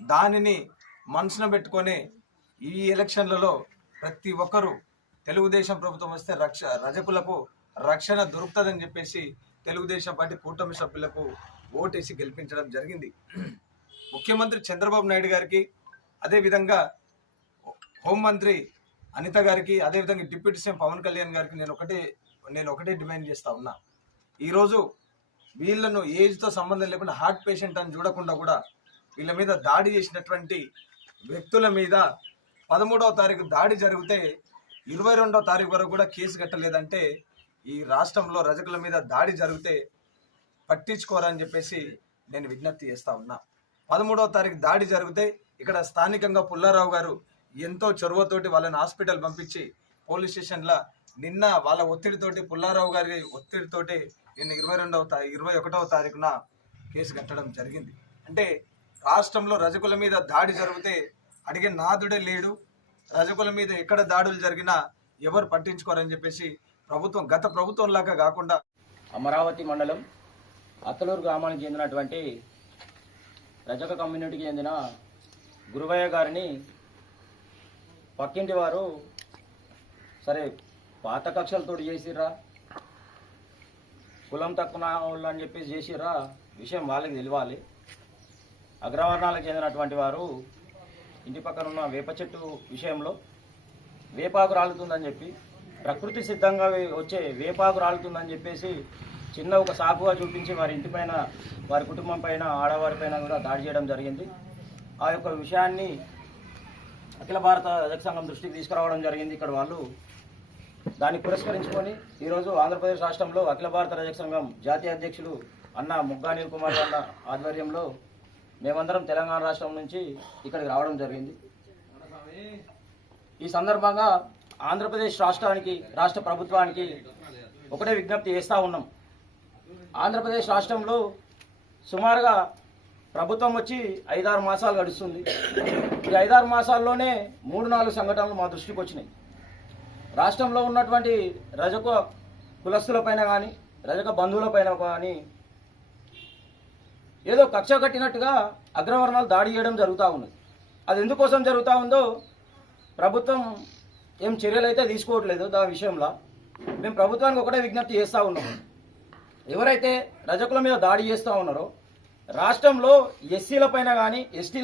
దానిని మనసున పెట్టుకొని ఈ ఎలక్షన్లలో ప్రతి ఒక్కరూ తెలుగుదేశం ప్రభుత్వం వస్తే రక్ష రజకులకు రక్షణ దొరుకుతుందని చెప్పేసి తెలుగుదేశం పార్టీ కూటమి సభ్యులకు ఓటేసి గెలిపించడం జరిగింది. ముఖ్యమంత్రి చంద్రబాబు నాయుడు గారికి అదేవిధంగా హోంమంత్రి అనిత గారికి అదేవిధంగా డిప్యూటీ సీఎం పవన్ కళ్యాణ్ గారికి నేను ఒకటే నేను ఒకటే డిమాండ్ చేస్తా ఉన్నా. ఈరోజు వీళ్ళను ఏజ్తో సంబంధం లేకుండా హార్ట్ పేషెంట్ అని చూడకుండా కూడా వీళ్ళ మీద దాడి చేసినటువంటి వ్యక్తుల మీద పదమూడవ తారీఖు దాడి జరిగితే ఇరవై రెండవ తారీఖు వరకు కూడా కేసు కట్టలేదంటే ఈ రాష్ట్రంలో రజకుల మీద దాడి జరిగితే పట్టించుకోరని చెప్పేసి నేను విజ్ఞప్తి చేస్తా ఉన్నా. పదమూడవ తారీఖు దాడి జరిగితే ఇక్కడ స్థానికంగా పుల్లారావు గారు ఎంతో చొరవతోటి వాళ్ళని హాస్పిటల్ పంపించి పోలీస్ స్టేషన్లో నిన్న వాళ్ళ ఒత్తిడితోటి పుల్లారావు గారి ఒత్తిడితోటి నిన్న ఇరవై రెండవ తా ఇరవై ఒకటవ తారీఖున కేసు కట్టడం జరిగింది. అంటే రాష్ట్రంలో రజకుల మీద దాడి జరిగితే అడిగే నాదుడే లేడు. రజకుల మీద ఎక్కడ దాడులు జరిగినా ఎవరు పట్టించుకోరని చెప్పేసి ప్రభుత్వం గత ప్రభుత్వం లాగా కాకుండా అమరావతి మండలం అత్తలూరు గ్రామానికి చెందినటువంటి రజక కమ్యూనిటీకి చెందిన గురువయ్య గారిని పక్కింటి వారు సరే పాత కక్షలతో చేసిర్రా కులం తక్కువ వాళ్ళు అని చెప్పేసి చేసిర్రా విషయం వాళ్ళకి తెలియాలి. అగ్రవర్ణాలకు చెందినటువంటి వారు ఇంటి పక్కన ఉన్న వేప చెట్టు విషయంలో వేపాకు రాలుతుందని చెప్పి ప్రకృతి సిద్ధంగా వచ్చే వేపాకు రాలుతుందని చెప్పేసి చిన్న ఒక సాకుగా చూపించి వారి ఇంటి పైన వారి కుటుంబం పైన ఆడవారి పైన కూడా దాడి చేయడం జరిగింది. ఆ యొక్క విషయాన్ని అఖిల భారత రజక సంఘం దృష్టికి తీసుకురావడం జరిగింది. ఇక్కడ వాళ్ళు దాన్ని పురస్కరించుకొని ఈరోజు ఆంధ్రప్రదేశ్ రాష్ట్రంలో అఖిల భారత రజక సంఘం జాతీయ అధ్యక్షుడు అన్న ముగ్గా కుమార్ అన్న ఆధ్వర్యంలో మేమందరం తెలంగాణ రాష్ట్రం నుంచి ఇక్కడికి రావడం జరిగింది. ఈ సందర్భంగా ఆంధ్రప్రదేశ్ రాష్ట్రానికి రాష్ట్ర ప్రభుత్వానికి ఒకటే విజ్ఞప్తి చేస్తూ ఉన్నాం. ఆంధ్రప్రదేశ్ రాష్ట్రంలో సుమారుగా ప్రభుత్వం వచ్చి ఐదారు మాసాలు గడుస్తుంది. ఈ ఐదారు మాసాల్లోనే మూడు నాలుగు సంఘటనలు మా దృష్టికి వచ్చినాయి. రాష్ట్రంలో ఉన్నటువంటి రజక కులస్తులపైన కానీ రజక బంధువులపైన కానీ ఏదో కక్ష కట్టినట్టుగా అగ్రవర్ణాలు దాడి చేయడం జరుగుతూ ఉన్నది. అది ఎందుకోసం జరుగుతూ ఉందో ప్రభుత్వం ఏం చర్యలు అయితే తీసుకోవట్లేదు దా విషయంలో. మేము ప్రభుత్వానికి ఒకటే విజ్ఞప్తి చేస్తూ ఉన్నాము ఎవరైతే రజకుల మీద దాడి చేస్తూ ఉన్నారో రాష్ట్రంలో ఎస్సీల పైన కానీ ఎస్టీల